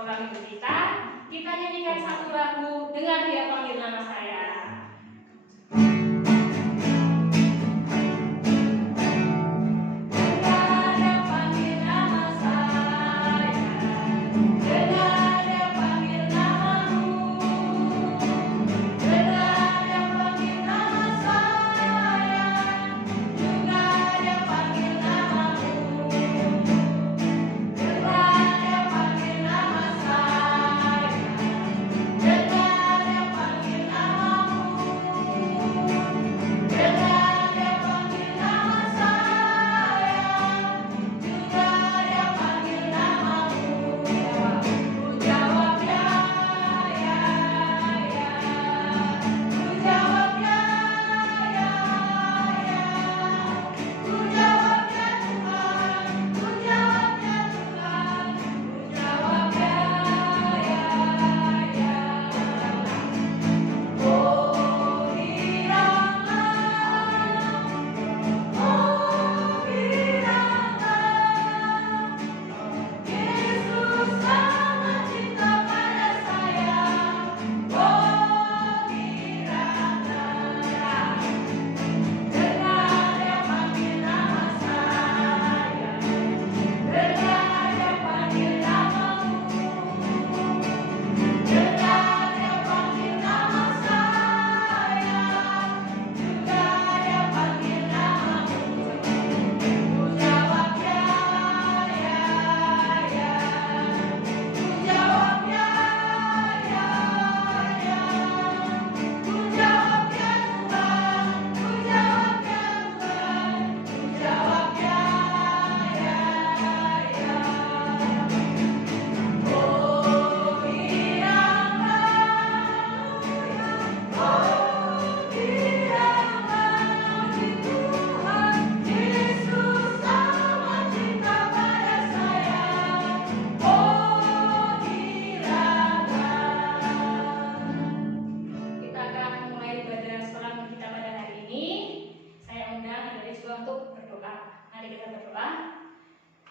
sekolah minggu kita nyanyikan satu lagu dengan Dia Panggil Nama Saya.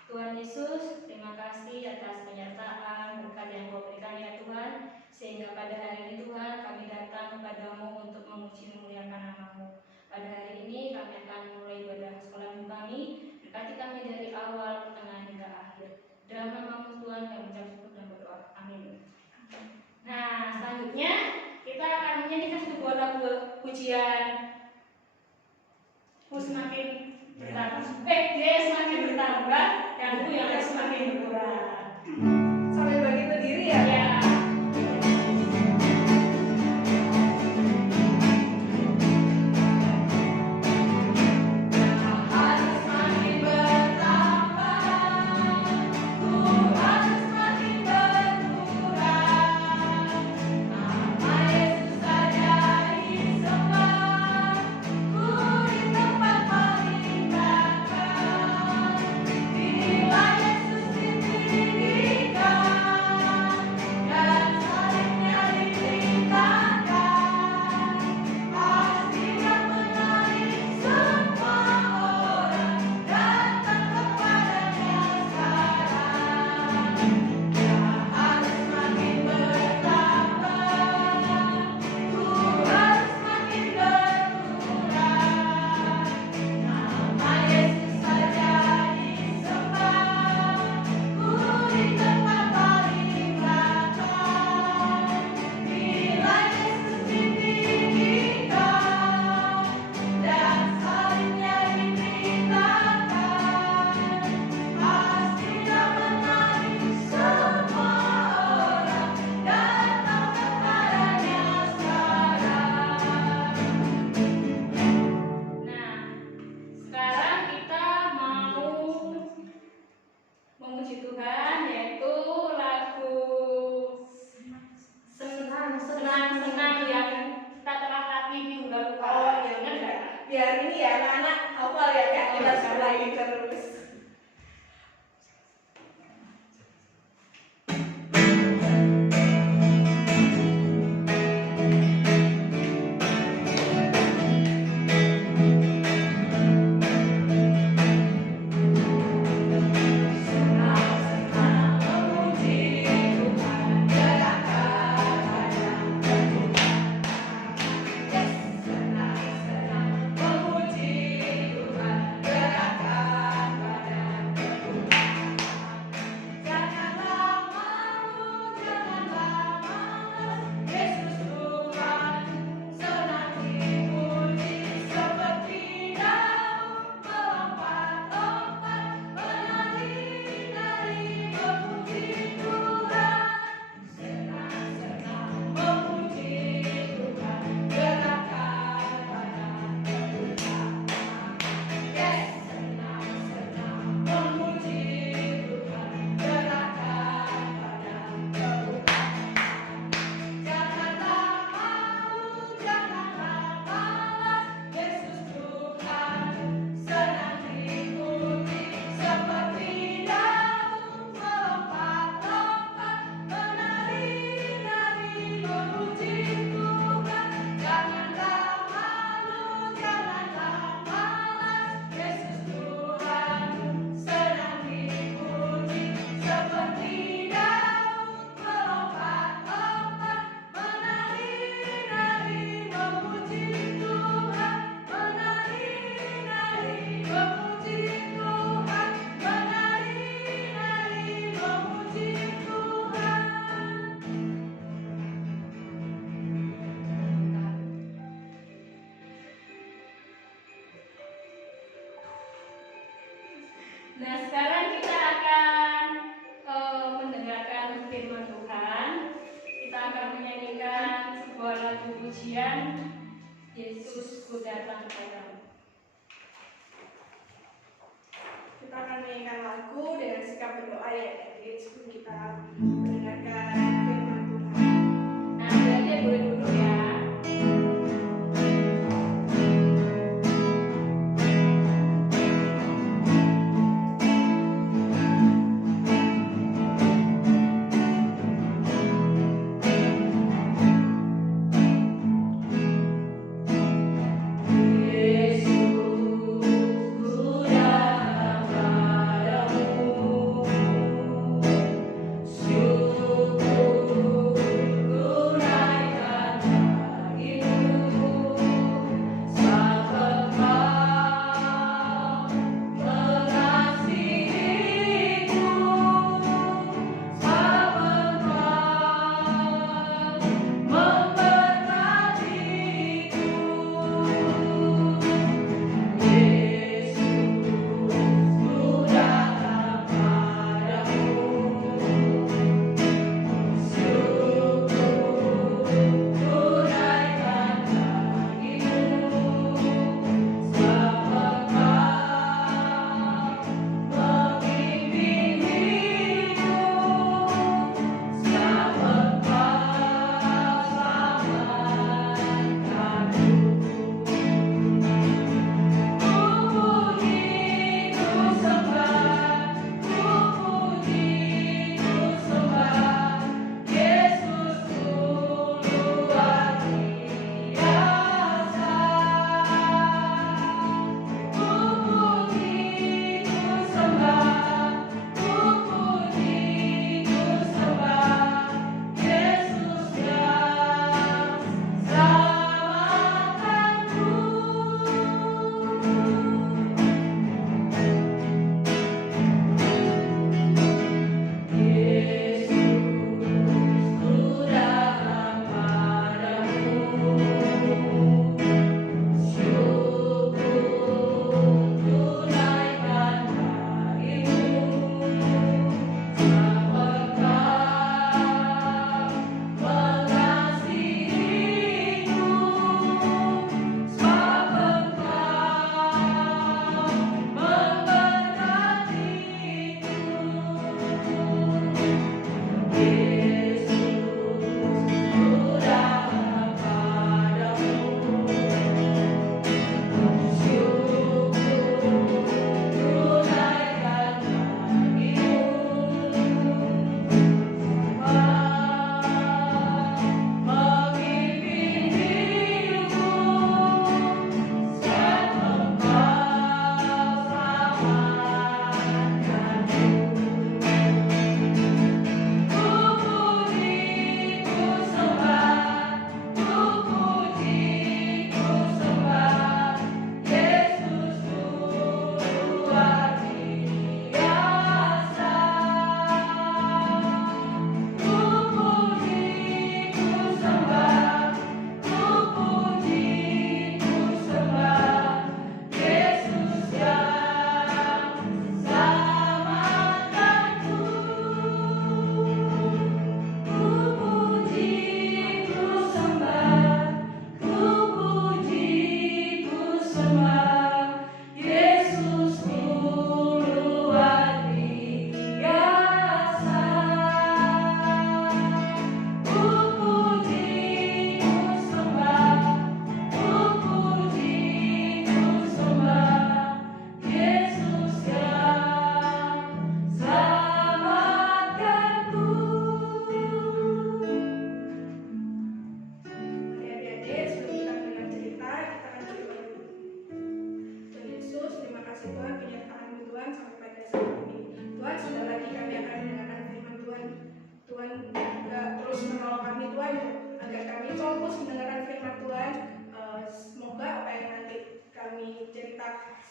Tuhan Yesus, terima kasih atas penyertaan berkat yang Kau berikan ya Tuhan, sehingga pada hari ini Tuhan kami datang kepadamu untuk memuji memuliakan nama-Mu. Pada hari ini kami akan mulai ibadah sekolah minggu kami, berkati kami dari awal, pertengahan hingga akhir. Dalam nama-Mu Tuhan kami mengucap syukur dan berdoa. Amin. Nah, selanjutnya kita akan menyanyikan sebuah lagu pujian semakin bertambah, dia semakin bertambah dan aku yang semakin berkurang. Sampai bagi berdiri ya? Ya. Yesus datang kepadamu. Kita akan menyanyikan lagu dengan sikap berdoa ya, jadi sebelum kita mendengarkan firman Tuhan. Nah, berarti boleh duduk ya.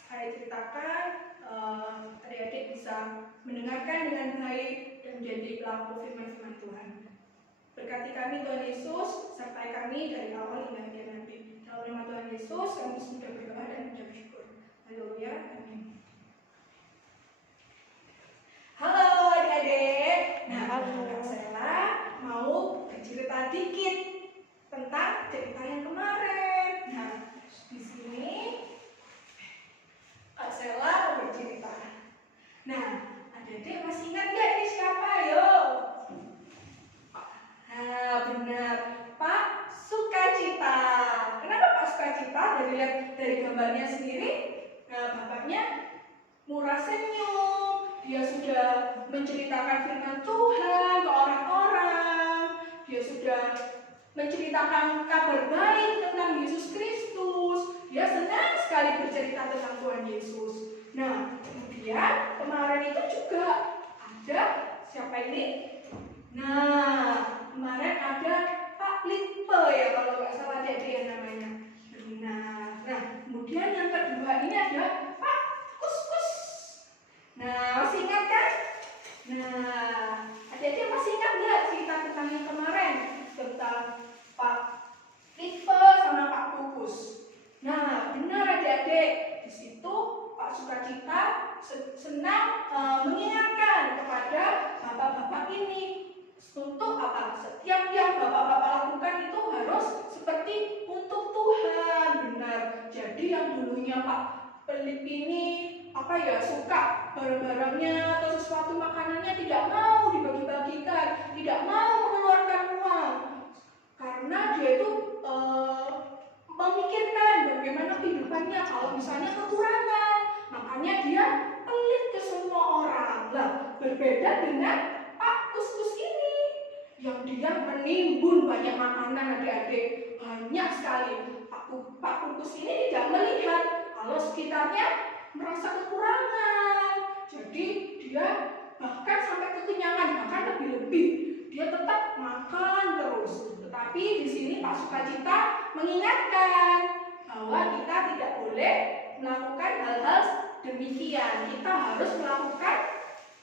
saya ceritakan, adik-adik bisa mendengarkan dengan baik dan menjadi pelaku firman-firman Tuhan. Berkati kami Tuhan Yesus, sertai kami dari awal hingga akhir nanti. Dalam nama Tuhan Yesus, kami sudah berdoa dan mengucap syukur. Haleluya, amin. Halo adik-adik. Nah, Kak Sela mau bercerita dikit tentang cerita yang kemarin. Nah, di sini bapaknya sendiri, nah bapaknya murah senyum, dia sudah menceritakan firman Tuhan ke orang-orang, dia sudah menceritakan kabar baik tentang Yesus Kristus, dia senang sekali bercerita tentang Tuhan Yesus. Nah, kemudian kemarin itu juga ada siapa ini? Nah, kemarin ada Pak Lipe ya, kalau nggak salah dia namanya. Nah, kemudian yang kedua ini ada Pak Kus-Kus. Nah, masih ingat kan? Nah, adik-adik masih ingat nggak cerita tentang yang kemarin? Tentang Pak Lipe sama Pak Kukus. Nah, benar adik-adik. Di situ Pak Sukacita senang mengingatkan kepada bapak-bapak ini untuk apa? Setiap yang bapak-bapak lakukan itu harus seperti untuk Tuhan, benar. Jadi yang dulunya Pak Pelip ini suka barang-barangnya atau sesuatu makanannya tidak mau dibagi-bagikan, tidak mau mengeluarkan uang, karena dia itu memikirkan bagaimana kehidupannya kalau misalnya kekurangan, makanya dia pelit ke semua orang. Lah, berbeda dengan Pak Kus-Kus ini yang dia menimbun banyak makanan adik-adik, banyak sekali. Pak Kukus ini tidak melihat kalau sekitarnya merasa kekurangan, jadi dia bahkan sampai kekenyangan, bahkan lebih-lebih dia tetap makan terus. Tetapi di sini Pak Sukacita mengingatkan bahwa kita tidak boleh melakukan hal-hal demikian. Kita harus melakukan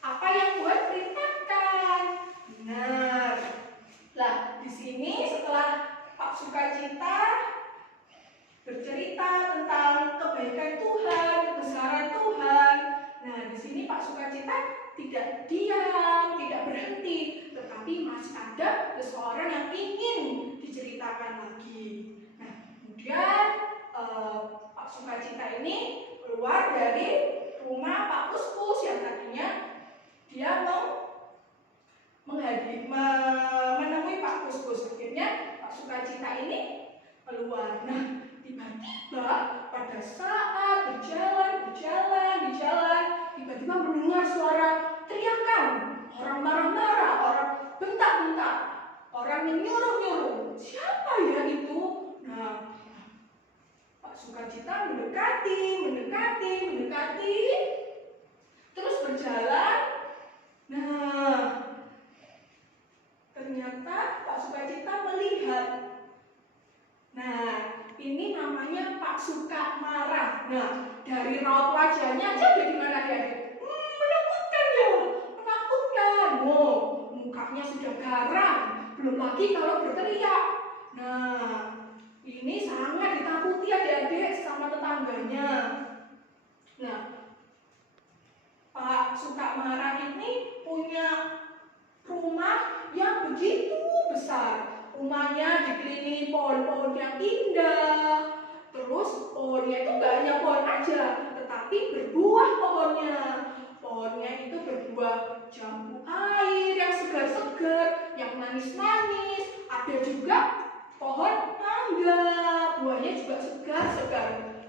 apa yang Tuhan perintahkan. Benar. Lah, di sini setelah Pak Sukacita bercerita tentang kebaikan Tuhan, kebesaran Tuhan. Nah, di sini Pak Sukacita tidak diam, tidak berhenti, tetapi masih ada seseorang yang ingin diceritakan lagi. Nah, kemudian Pak Sukacita ini keluar dari rumah Pak Kus-Kus yang tadinya dia mau menemui Pak Kus-Kus. Akhirnya Pak Sukacita ini keluar. Nah, tiba-tiba pada saat berjalan di jalan, tiba-tiba mendengar suara teriakan, orang marah-marah, orang bentak-bentak, orang yang nyuruh-nyuruh. Siapa ya itu? Nah, Pak Sukacita mendekati, terus berjalan. Nah, ternyata Pak Sukacita melihat. Nah, ini namanya Pak Suka marah. Nah, dari raut wajahnya aja udah gimana dia? Menakutkan ya, menakutkan. Oh, mukanya sudah garang. Belum lagi kalau berteriak. Nah, ini sangat ditakuti adik-adik sama tetangganya. Nah, Pak Suka marah ini punya rumah yang begitu besar. Rumahnya dikelilingi pohon-pohon yang indah. Terus pohonnya itu gak hanya pohon aja, tetapi berbuah pohonnya. Pohonnya itu berbuah jambu air yang segar-segar, yang manis-manis. Ada juga pohon mangga, buahnya juga segar-segar.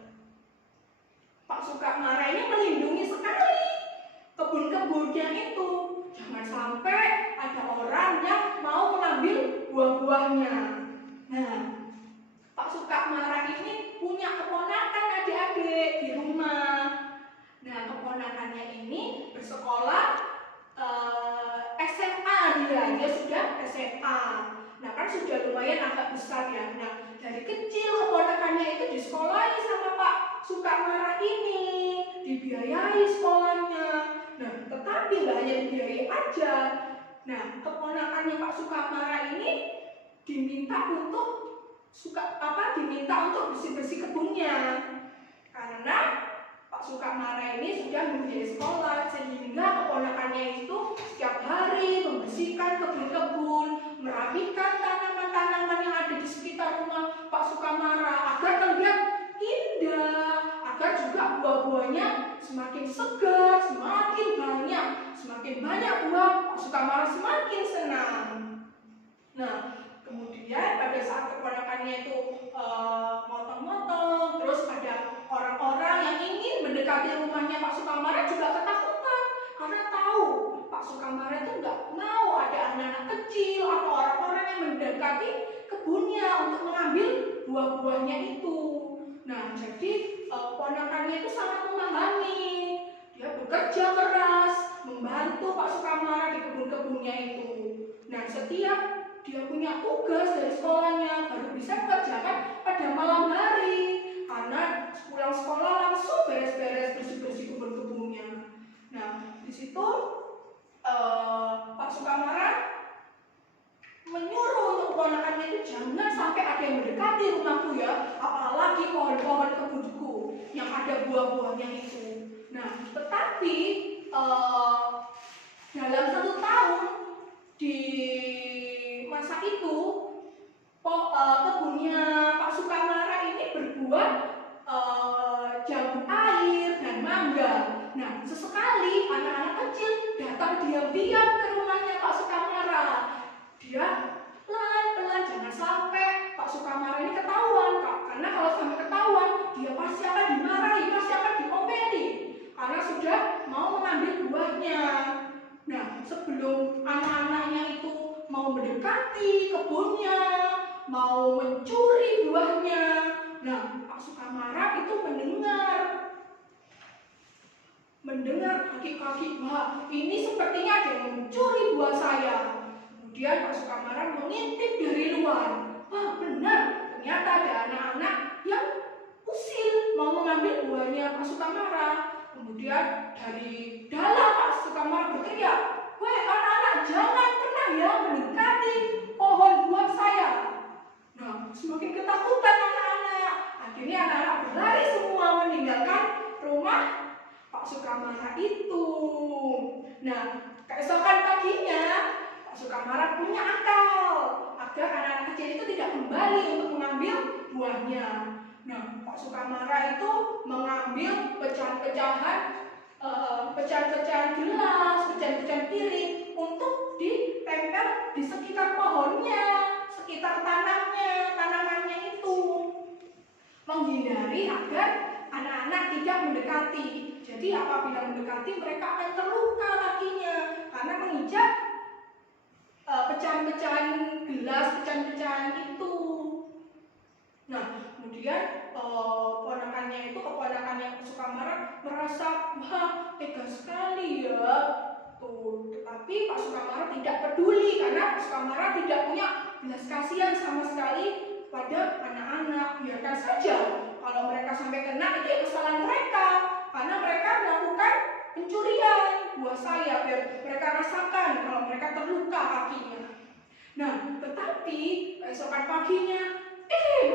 Pak Suka marah ini melindungi sekali kebun-kebunnya itu. Jangan sampai ada orang yang mau mengambil buah-buahnya. Nah, Pak Suka marah ini punya keponakan adik-adik di rumah. Nah, keponakannya ini bersekolah SMA dia sudah SMA. Nah, kan sudah lumayan agak besar ya. Nah, dari kecil keponakannya itu disekolahi sama Pak Suka marah ini, dibiayai sekolahnya. Nah, tetapi nggak hanya dibiayai aja. Nah, keponakannya Pak Suka marah ini diminta untuk bersih-bersih kebunnya. Karena Pak Suka marah ini sudah membiayai sekolah, sehingga keponakannya itu setiap hari membersihkan kebun-kebun, merapikan tanaman-tanaman yang ada di sekitar rumah Pak Suka marah agar terlihat indah, agar juga buah-buahnya semakin segar, semakin banyak buah, Pak Suka marah semakin senang. Nah, kemudian pada saat keponakannya itu motong-motong, terus ada orang-orang juga ketakutan karena tahu Pak Sukamara itu nggak mau ada anak-anak kecil atau orang-orang yang mendekati kebunnya untuk mengambil buah-buahnya itu. Nah, jadi ponakannya itu sangat memahami. Dia bekerja keras, membantu Pak Sukamara di kebun-kebunnya itu. Nah, setiap dia punya tugas dari sekolahnya baru bisa mengerjakan pada malam hari karena pulang sekolah langsung beres-beres bersih-bersih kebun-kebunnya. Nah, di situ Pak Sukamara menyuruh untuk ponakannya itu jangan sampai ada yang mendekati rumahku ya, apalagi pohon-pohon kebunku yang ada buah-buahnya itu. Nah, tetapi dalam 1 tahun di masa itu kebunnya Pak Sukamara ini berbuah jambu air dan mangga. Nah, sesekali anak-anak kecil datang diam-diam ke rumahnya Pak Sukamara. Dia pelan-pelan, jangan sampai Pak Sukamara ini ketahuan, Kak. Karena kalau sampai ketahuan, dia pasti akan dimarahi, pasti akan diomeli karena sudah mau mengambil buahnya. Nah, sebelum anak-anaknya itu mau mendekati kebunnya, mau mencuri buahnya, nah, Pak Sukamara itu mendengar kaki-kaki, wah, ini sepertinya ada yang mencuri buah saya. Kemudian Pak Sukamara mengintip dari luar. Wah, benar, ternyata ada anak-anak yang usil mau mengambil buahnya Pak Sukamara. Kemudian dari dalam Pak Sukamara berteriak, "Weh anak-anak, jangan pernah ya mendekati pohon buah saya." Nah, semakin ketakutan anak-anak. Akhirnya anak-anak berlari semua meninggalkan rumah Pak Sukamara itu. Nah, keesokan paginya Pak Sukamara punya akal agar anak-anak kecil itu tidak kembali untuk mengambil buahnya. Nah, Pak Sukamara itu mengambil pecahan-pecahan gelas, pecahan-pecahan piring untuk ditempel di sekitar pohonnya, sekitar tanamannya itu, menghindari agar anak-anak tidak mendekati. Jadi apabila mendekati mereka akan terluka kakinya karena menginjak pecahan-pecahan gelas, pecahan-pecahan itu. Nah, kemudian keponakannya Pak Sukamara merasa, wah, tega sekali ya. Tuh, tetapi Pak Sukamara tidak peduli karena Pak Sukamara tidak punya belas kasihan sama sekali pada anak-anak. Biarkan saja kalau mereka sampai kena, itu kesalahan mereka karena mereka melakukan pencurian buah saya. Biar mereka rasakan kalau mereka terluka kakinya. Nah, tetapi keesokan paginya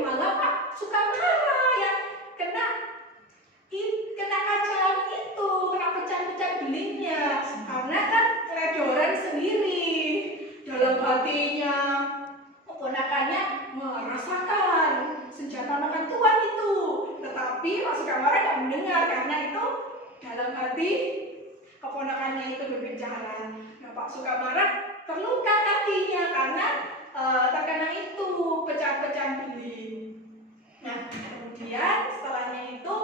malah Pak Sukamara yang kena kacauan itu, kena pecahan-pecahan belingnya karena kan keledoran sendiri. Dalam hatinya keponakannya merasakan senjata makan tuan itu, tetapi Pak Sukamara tidak mendengar karena itu dalam hati keponakannya itu berbicara. Nah, Pak Sukamara terluka kakinya karena terkena itu pecahan-pecahan beling. Nah, kemudian setelahnya itu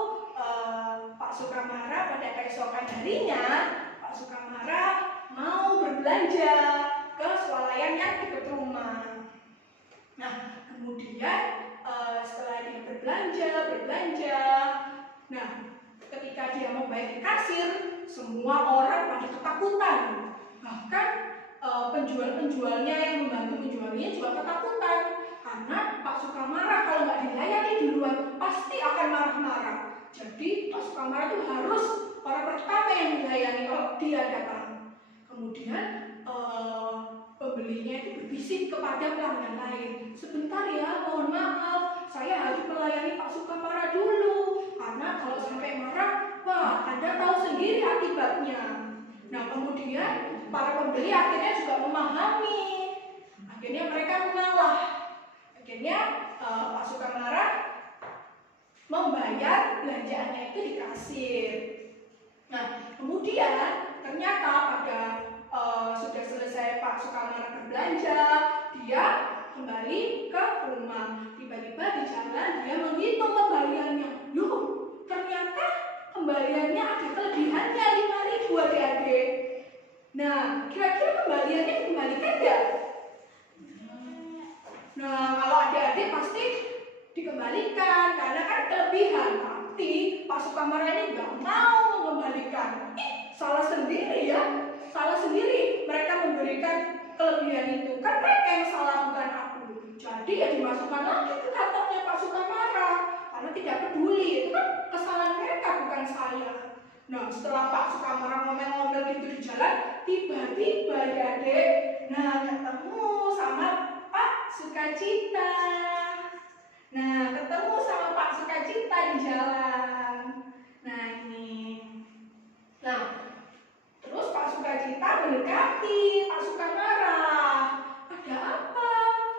Pak Sukamara pada keesokan harinya Pak Sukamara mau berbelanja ke swalayan yang dekat rumah. Nah, kemudian setelah dia berbelanja, nah, ketika dia mau bayar di kasir, semua orang pada ketakutan. Bahkan penjual-penjualnya yang membantu menjualnya juga ketakutan karena Pak Sukamara kalau nggak dilayani duluan pasti akan marah-marah. Jadi Pak Sukamara itu harus orang pertama yang dilayani kalau dia datang. Kemudian pembelinya itu berbisik kepada pelanggan lain, "Sebentar ya, mohon maaf, saya harus melayani Pak Sukamara dulu karena kalau sampai marah, wah, Anda tahu sendiri akibatnya." Nah, kemudian para pembeli akhirnya juga memahami. Akhirnya mereka mengalah. Akhirnya Pak Sukamara membayar belanjaannya itu di kasir. Nah, kemudian ternyata pada sudah selesai Pak Sukamara berbelanja, dia kembali ke rumah. Tiba-tiba di jalan dia menghitung kembaliannya. Loh, ternyata kembaliannya ada kelebihannya 5.000 adik-adik. Nah, kira-kira kembaliannya dikembalikan nggak? Nah, kalau adik-adik pasti dikembalikan karena kan kelebihan. Tapi Pak Sukamara ini nggak mau mengembalikan. Salah sendiri ya, salah sendiri. Mereka memberikan kelebihan itu. Kan mereka yang salah, bukan aku. Jadi ya dimasukkan lagi ke kantongnya Pak Sukamara karena tidak peduli. Itu kan kesalahan mereka, bukan saya. Nah, setelah Pak Sukamara ngomel-ngomel gitu di jalan, tiba-tiba adik-adik, nah ketemu sama Pak Sukacita. Nah, ketemu sama Pak Sukacita di jalan. Nah, ini. Nah, terus Pak Sukacita mendekati Pak Sukamara. Ada apa?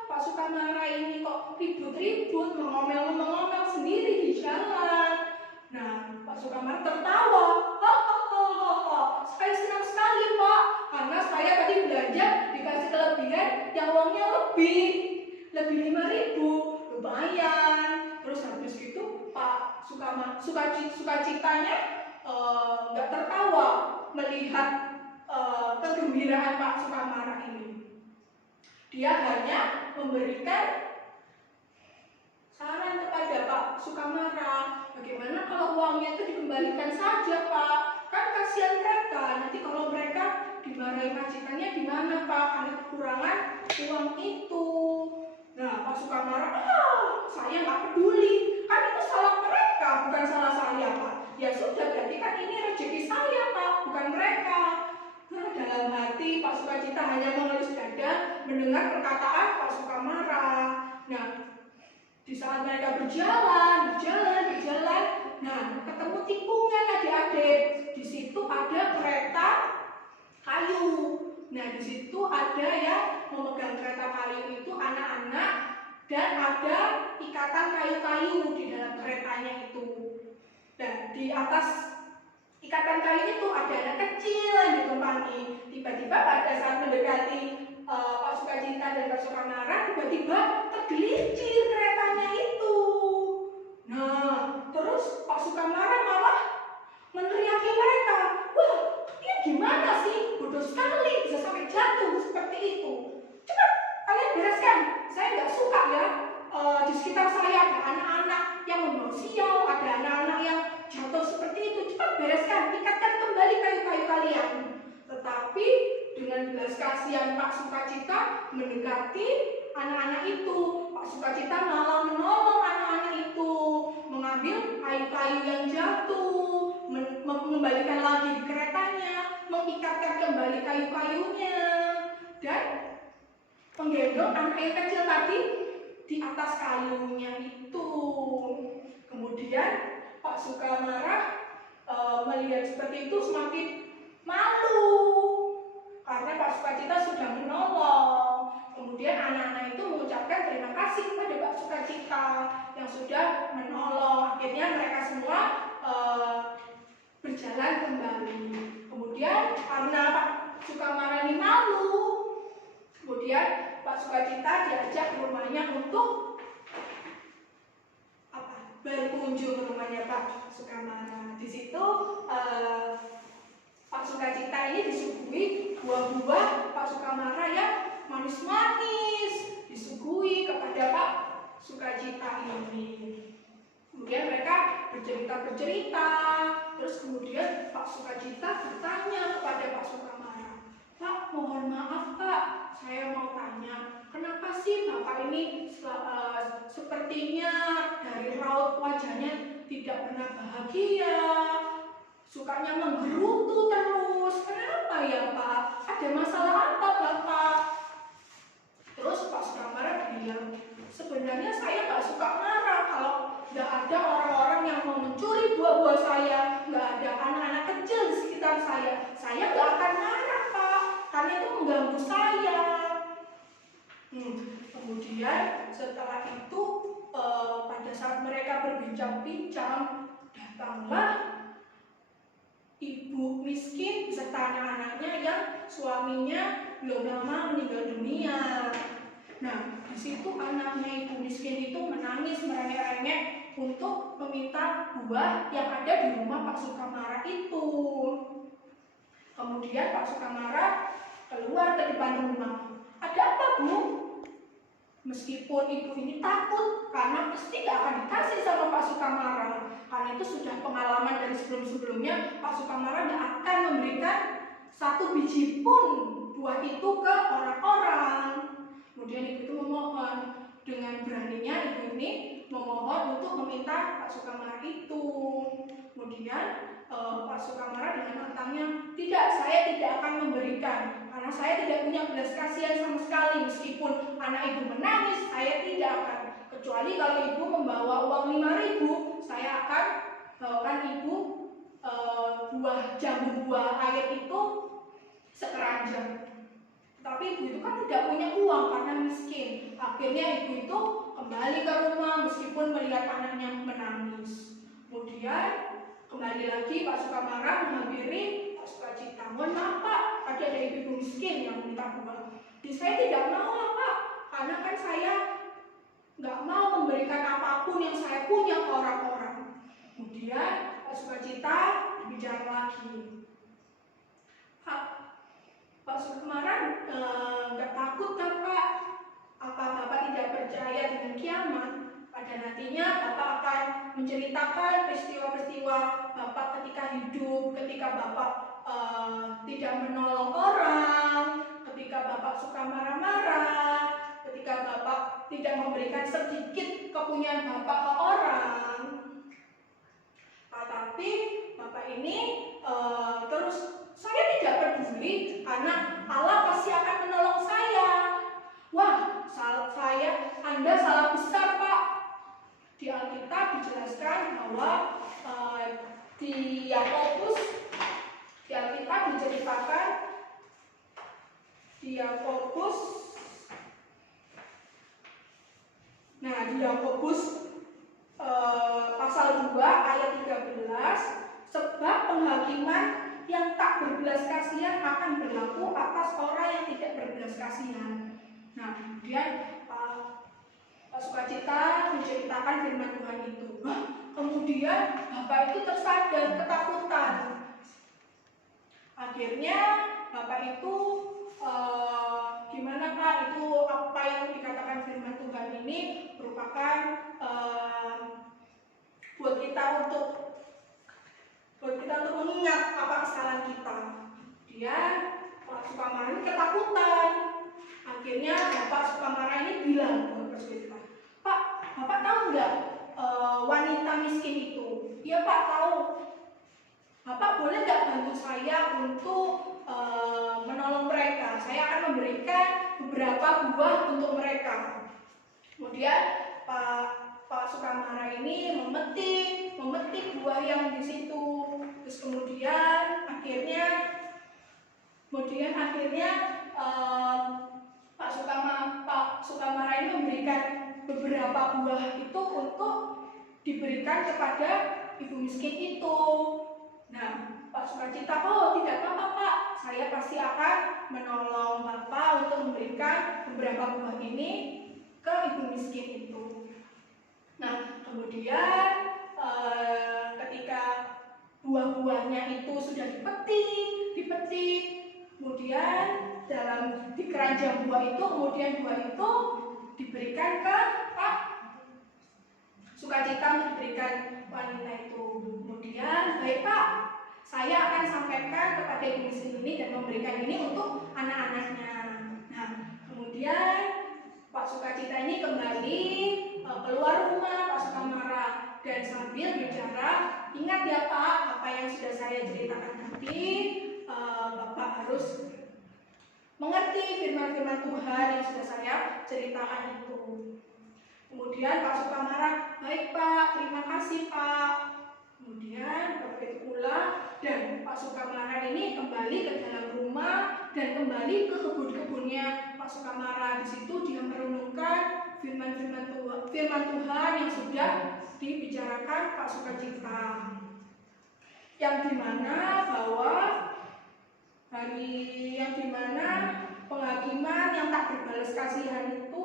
Pak Sukamara ini kok ribut-ribut, mengomel-ngomel sendiri di jalan. Nah, Pak Sukamara tertawa. Hahaha, saya senang sekali Pak, karena saya tadi belanja dikasih kelebihan yang uangnya lebih 5.000, lumayan. Terus habis gitu Pak Sukacitanya nggak tertawa melihat kegembiraan Pak Sukamara ini. Dia hanya memberikan saran kepada Pak Sukamara, bagaimana kalau uangnya itu dikembalikan saja Pak? Kan kasihan mereka, nanti kalau mereka dimarahi majikannya gimana Pak? Karena kekurangan uang itu. Nah, Pak Sukamara, saya nggak peduli, kan itu salah mereka, bukan salah saya Pak. Ya sudah, berarti kan ini rezeki saya Pak, bukan mereka. Nah, dalam hati Pak Sukacita hanya mengelus dada mendengar perkataan Pak Sukamara. Nah, di saat mereka berjalan, nah ketemu tikungan adik-adik. Di situ ada kereta kayu. Nah, di situ ada yang memegang kereta kayu itu anak-anak dan ada ikatan kayu-kayu di dalam keretanya itu. Dan di atas ikatan kayu itu ada anak kecil yang ditumpangi. Tiba-tiba pada saat mendekati Pak Sukacita dan Pak Sukamara, tiba-tiba tergelincir keretanya itu. Nah, terus Pak Sukamara malah meneriaki mereka. Wah, ini gimana sih? Bodoh sekali, bisa sampai jatuh seperti itu. Cepat, kalian bereskan. Saya nggak suka ya, di sekitar saya ada anak-anak yang membawa sial, ada anak-anak yang jatuh seperti itu. Cepat bereskan, ikatkan kembali kayu-kayu kalian. Tetapi dengan belas kasihan Pak Sukacita mendekati anak-anak itu, Pak Sukacita malah menolong anak-anak itu, mengambil kayu-kayu yang jatuh, mengembalikan lagi di keretanya, mengikatkan kembali kayu-kayunya, dan menggendong anak yang kecil tadi di atas kayunya itu. Kemudian Pak Sukamara melihat seperti itu semakin malu karena Pak Sukacita sudah menolong. Kemudian anak-anak itu mengucapkan terima kasih kepada Pak Sukacita yang sudah menolong. Akhirnya mereka semua berjalan kembali. Kemudian karena Pak Sukamara ini malu, kemudian Pak Sukacita diajak ke rumahnya untuk berkunjung ke rumahnya Pak Sukamara. Di situ Pak Sukacita ini disuguhi buah-buah Pak Sukamara yang manis-manis, disuguhi kepada Pak Sukacita ini. Kemudian mereka bercerita, terus kemudian Pak Sukacita bertanya kepada Pak Sukamara, Pak, mohon maaf Pak, saya mau tanya, kenapa sih Bapak ini sepertinya dari raut wajahnya tidak pernah bahagia, sukanya menggerutu terus, kenapa ya Pak? Ada masalah apa Bapak? Terus Pak Sukamara bilang, sebenarnya saya nggak suka marah kalau nggak ada orang-orang yang mau mencuri buah-buah saya, nggak ada anak-anak kecil di sekitar saya nggak akan marah Pak, karena itu mengganggu saya. Kemudian setelah itu pada saat mereka berbincang-bincang, datanglah ibu miskin beserta anak-anaknya yang suaminya belum lama meninggal dunia. Nah, di situ anaknya ibu miskin itu menangis merengek-rengek untuk meminta buah yang ada di rumah Pak Sukamara itu. Kemudian Pak Sukamara keluar ke depan rumah. "Ada apa, Bu?" Meskipun ibu ini takut karena pasti gak akan dikasih sama Pak Sukamara, karena itu sudah pengalaman dari sebelum-sebelumnya, Pak Sukamara gak akan memberikan satu biji pun buah itu ke orang-orang. Kemudian ibu itu memohon, dengan beraninya ibu ini memohon untuk meminta Pak Sukamara itu. Kemudian Pak Sukamara dengan lantangnya, "Tidak, saya tidak akan memberikan, karena saya tidak punya belas kasihan sama sekali. Meskipun anak ibu menangis, saya tidak akan. Kecuali kalau ibu membawa uang 5.000, saya akan bawakan ibu jambu buah air itu sekeranjang." Tapi ibu itu kan tidak punya uang karena miskin. Akhirnya ibu itu kembali ke rumah meskipun melihat anaknya menangis. Kemudian kembali lagi Pak Sukamara menghampiri Pak Sukacita. "Mohon maaf Pak, tadi ada ibu miskin yang minta buah." "Saya tidak mau lah Pak, karena kan saya nggak mau memberikan apapun yang saya punya ke orang-orang." Kemudian Pak Sukacita bicara lagi. "Pak Sukamara nggak takut kan Pak? Apa Bapak tidak percaya dengan kiamat? Pada nantinya Bapak akan menceritakan peristiwa-peristiwa Bapak ketika hidup, ketika Bapak tidak menolong orang, ketika Bapak suka marah-marah, ketika Bapak tidak memberikan sedikit kepunyaan Bapak ke orang." Tapi Bapak ini terus, "Saya tidak peduli karena Allah pasti akan menolong saya." "Wah, Anda salah besar Pak. Di Alkitab dijelaskan bahwa di Alkitab diceritakan di Yakobus pasal 2 ayat 13, "Sebab penghakiman yang tak berbelas kasihan akan berlaku atas orang yang tidak berbelas kasihan." Nah, kemudian Pak Sukacita menceritakan firman Tuhan itu. Kemudian Bapak itu tersadar, ketakutan. Akhirnya Bapak itu gimana Pak? Itu apa yang dikatakan firman Tuhan ini merupakan buat kita untuk mengingat apa kesalahan kita. Dia Pak Sukamara ini ketakutan. Akhirnya Bapak Sukamara ini bilang ke Pak Sukacita, "Pak, Bapak tahu nggak wanita miskin itu?" "Iya Pak, tahu." "Bapak boleh nggak bantu saya untuk menolong mereka? Saya akan memberikan beberapa buah untuk mereka." Kemudian Pak Sukamara ini memetik buah yang di situ. Terus kemudian akhirnya Pak Sukamara ini memberikan beberapa buah itu untuk diberikan kepada ibu miskin itu. Nah, Pak Sukacita, "Oh, tidak apa-apa Pak, saya pasti akan menolong Bapak untuk memberikan beberapa buah ini ke ibu miskin itu." Nah, kemudian ketika buah-buahnya itu sudah dipetik, kemudian di keranjang buah itu, kemudian buah itu diberikan ke Pak Sukacita untuk diberikan wanita itu. Kemudian, "Baik Pak, saya akan sampaikan kepada ibu miskin ini dan memberikan ini untuk anak-anaknya." Nah, kemudian Pak Sukacita ini kembali keluar rumah Pak Sukamara dan sambil bicara, "Ingat ya Pak, apa yang sudah saya ceritakan tadi, Bapak harus mengerti firman-firman Tuhan yang sudah saya ceritakan itu." Kemudian Pak Sukamara, "Baik Pak, terima kasih Pak." Kemudian begitu pula dan Pak Sukamara ini kembali ke dalam rumah dan kembali ke kebun-kebunnya Pak Sukamara. Di situ dia merenungkan firman Tuhan yang sudah dibicarakan Pak Sukacita, yang dimana penghakiman yang tak berbalas kasihan itu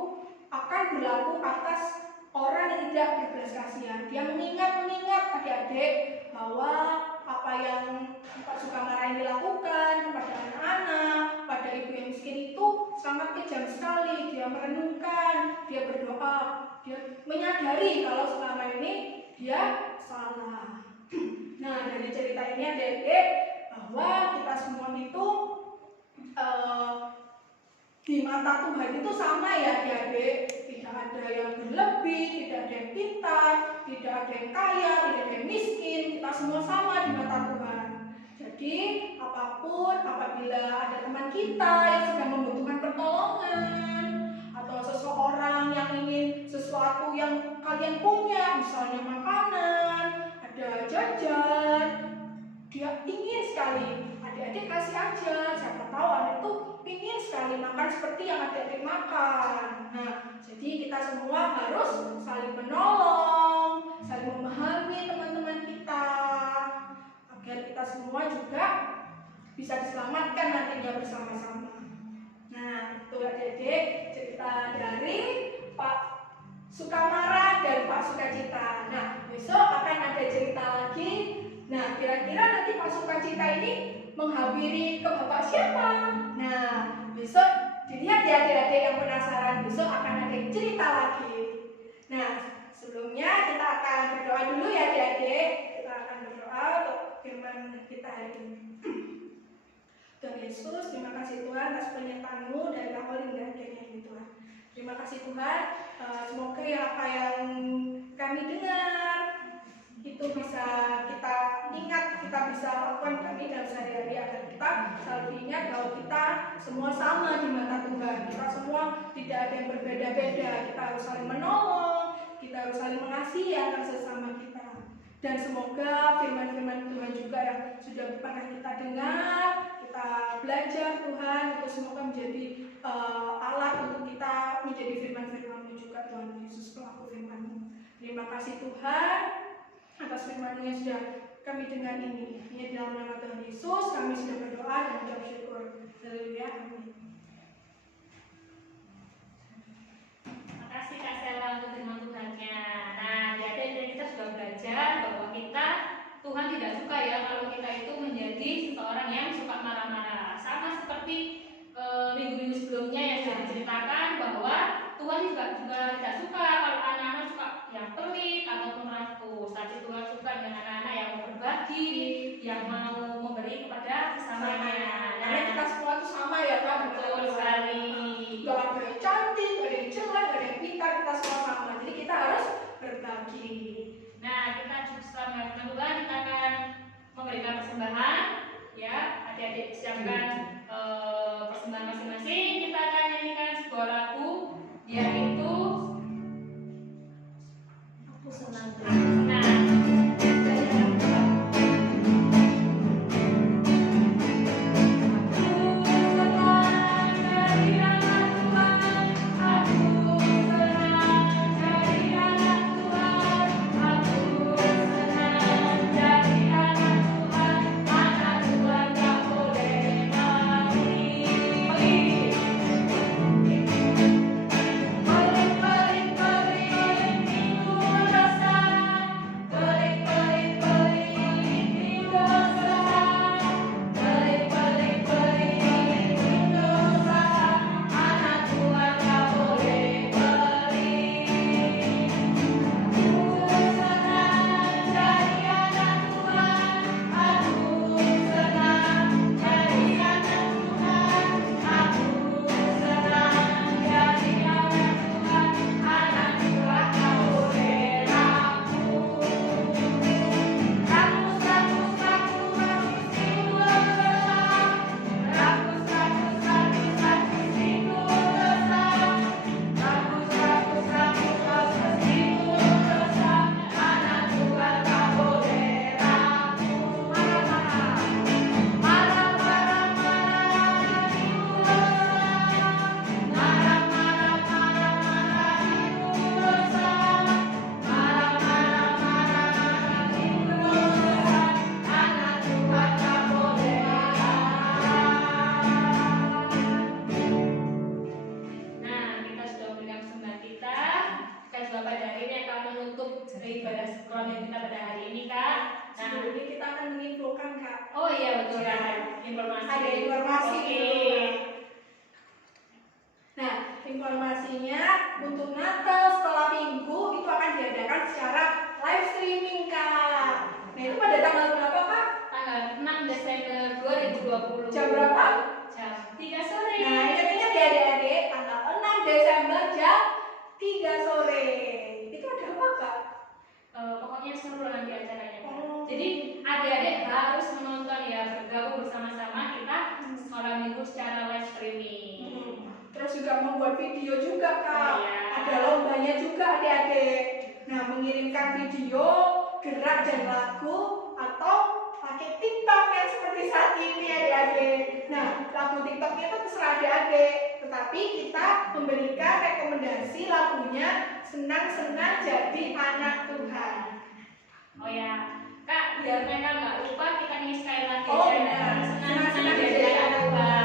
akan berlaku atas orang yang tidak berbelas kasihan. Dia mengingat adik-adik bahwa apa yang Pak Sukamara ini lakukan kepada anak-anak, pada ibu yang miskin itu sangat kejam sekali. Dia merenungkan, dia berdoa, dia menyadari kalau selama ini dia salah. Nah, dari cerita ini adik-adik bahwa kita semua itu di mata Tuhan itu sama ya adik-adik. Tidak ada yang berlebih, tidak ada yang pintar, tidak ada yang kaya, tidak ada yang miskin. Kita semua sama di mata Tuhan. Jadi apapun, apabila ada teman kita yang sedang membutuhkan pertolongan, atau seseorang yang ingin sesuatu yang kalian punya, misalnya makanan, ada jajan, dia ingin sekali, adik-adik kasih aja. Siapa tahu anak itu ingin sekali makan seperti yang adik-adik makan. Nah, jadi kita semua harus saling menolong, saling memahami teman-teman kita, agar kita semua juga bisa diselamatkan nantinya bersama-sama. Nah, itu adik-adik cerita dari Pak Sukamara dan Pak Sukacita. Nah, besok akan ada cerita lagi. Nah, kira-kira nanti Pak Sukacita ini menghampiri ke Bapak siapa? Nah, besok dilihat ya adik-adik yang penasaran, besok akan ada cerita lagi. Nah, sebelumnya kita akan berdoa dulu ya adik-adik. Kita akan berdoa untuk firman kita hari ini. Tuhan Yesus, terima kasih Tuhan atas penyertaan-Mu dari awal hingga akhirnya ini Tuhan. Terima kasih Tuhan, semoga ya apa yang kami dengar itu bisa kita ingat, kita bisa lakukan kami dalam sehari-hari, agar kita selalu ingat bahwa kita semua sama di mata Tuhan. Kita semua tidak ada yang berbeda-beda. Kita harus saling menolong, kita harus saling mengasihi antar sesama kita. Dan semoga firman-firman Tuhan juga yang sudah pernah kita dengar, kita belajar Tuhan, itu semoga menjadi alat untuk kita menjadi firman-firman-Mu juga Tuhan Yesus, pelaku firman-Mu. Terima kasih Tuhan atas firman-Mu yang sudah kami dengar ini. Ini dalam nama Tuhan Yesus kami sudah berdoa dan mengucap syukur. Haleluya. Amin. Terima kasih Kak Sela untuk firman Tuhannya. Nah, jadi kita sudah belajar bahwa Tuhan tidak suka ya kalau kita itu menjadi seseorang yang suka marah-marah. Sama seperti minggu-minggu sebelumnya yang sudah diceritakan bahwa Tuhan juga tidak suka kalau anak-anak suka yang pelit ataupun rakus. Tapi Tuhan suka dengan anak-anak yang mau berbagi, yang mau memberi kepada sesamanya. Karena kita semua itu sama ya Kak. Betul sekali. Gak ada yang cantik, gak ada yang jelek, gak ada yang pintar, kita semua sama. Jadi kita harus berbagi. Nah, kita setelah melakukan Tuhan, kita akan memberikan persembahan. Ya, adik-adik siapkan persembahan masing-masing. Kita akan nyanyikan sebuah lagu, yaitu Aku Senang. Nah, Jadi kita akan menginfokan Kak. Oh iya betul Ya. kan, informasi. Ada informasi Oke. dulu. Nah, informasinya untuk Natal sekolah minggu itu akan diadakan secara live streaming Kak. Nah itu pada tanggal berapa Kak? Tanggal 6 Desember 2020. Jam berapa? Jam 3 sore. Nah ingat-ingat ya adik-adik, tanggal 6 Desember jam 3 sore. Itu ada apa Kak? Pokoknya seru nanti acaranya. Oh. Jadi adik-adik harus menonton ya, bergabung bersama-sama kita sekolah minggu secara live streaming. Terus juga membuat video juga Kak. Oh, iya. Ada lombanya juga adik-adik. Nah mengirimkan video, gerak dan lagu atau pakai TikTok yang seperti saat ini adik-adik. Nah lagu TikToknya itu terserah adik-adik. Tetapi kita memberikan rekomendasi lagunya Senang-senang jadi anak Tuhan. Oh ya, Kak, biar mereka nggak lupa kita nyanyi sekali lagi Oh, aja. benar. Senang-senang jadi anak Tuhan.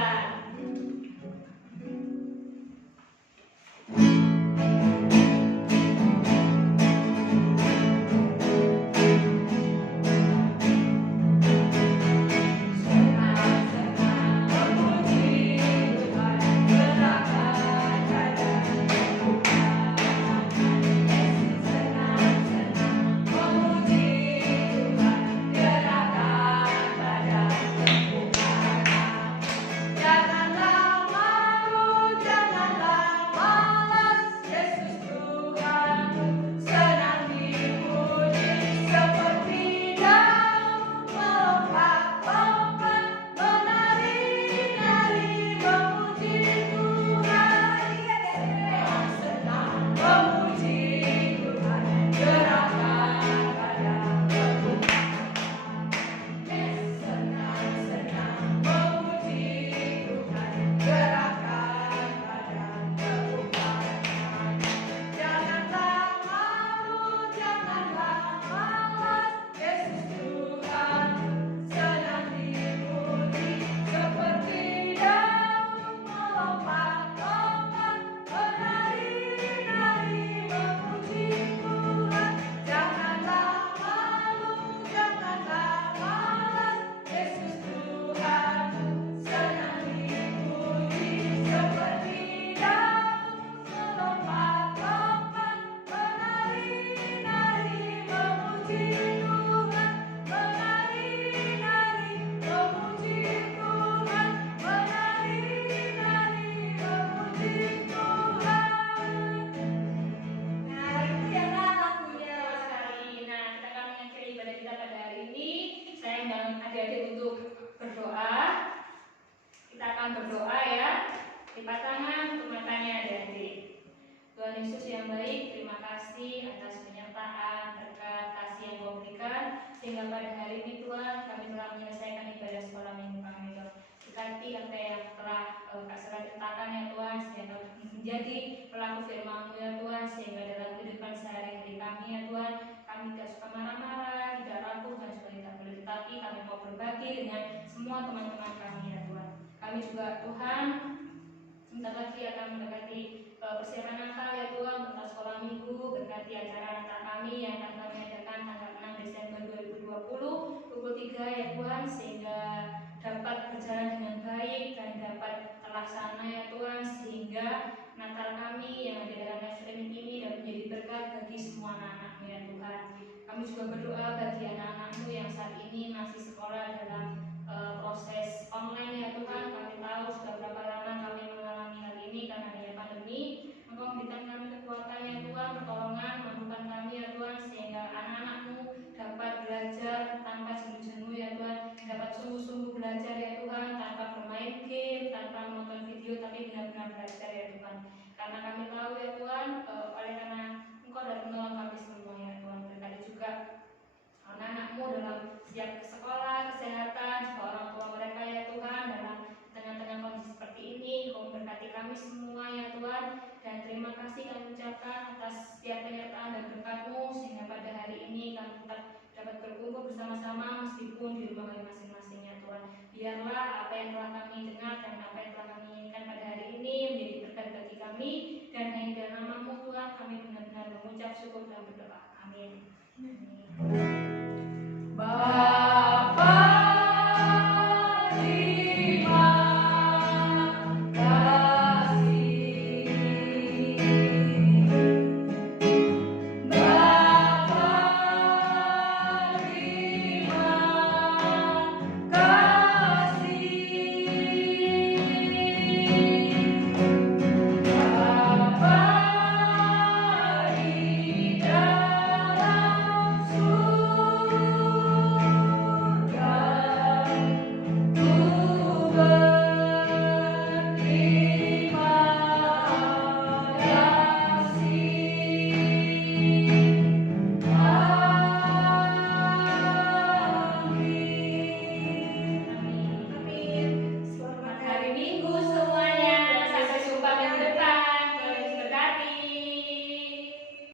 Berdoa ya, lipat tangan untuk matanya adik-adik. Tuhan Yesus yang baik, terima kasih atas penyertaan, berkat, kasih yang Kau berikan, sehingga pada hari ini Tuhan kami telah menyelesaikan ibadah sekolah minggu kami Tuhan. Berkati apa yang telah Kak Sarah ceritakan ya Tuhan, sehingga menjadi pelaku firman-Mu ya Tuhan, sehingga dalam kehidupan sehari-hari kami ya Tuhan, kami tidak suka marah-marah, tidak rapuh dan juga tidak boleh, tetapi kami mau berbagi dengan semua teman-teman kami ya Tuhan. Kami juga Tuhan minta lagi akan mendekati persiapan Natal ya Tuhan, tentang sekolah minggu, berkati acara Natal kami yang akan kami adakan tanggal 6 Desember 2020 pukul 3 ya Tuhan, sehingga dapat berjalan dengan baik dan dapat terlaksana ya Tuhan, sehingga Natal kami yang ada dalam live streaming ini dapat menjadi berkat bagi semua anak-anak-Mu ya Tuhan. Kami juga berdoa bagi anak-anak-Mu yang saat ini masih sekolah dalam proses online ya Tuhan. Kami tahu sudah berapa lama kami mengalami hal ini karena adanya pandemi. Engkau berikan kami kekuatan ya Tuhan, pertolongan, mampukan kami ya Tuhan, sehingga anak-anak-Mu dapat belajar tanpa jenuh-jenuh ya Tuhan, dapat sungguh-sungguh belajar ya Tuhan, tanpa bermain game, tanpa menonton video, tapi benar-benar belajar ya Tuhan. Karena kami tahu ya Tuhan, oleh karena Engkau dapat menolong kami semua ya Tuhan. Berkati juga anak-anak-Mu dalam siap ke sekolah, kesehatan, juga orang tua mereka ya Tuhan, dalam tengah-tengah kondisi seperti ini. Kau memberkati kami semua ya Tuhan, dan terima kasih kami ucapkan atas setiap penyertaan dan berkat-Mu, sehingga pada hari ini kami tetap dapat berkumpul bersama-sama meskipun di rumah kami masing-masing ya Tuhan. Biarlah apa yang telah kami dengar dan apa yang telah kami inginkan pada hari ini menjadi berkat bagi kami, dan hanya dalam nama-Mu Tuhan kami benar-benar mengucap syukur dan berdoa. Amin. Amin.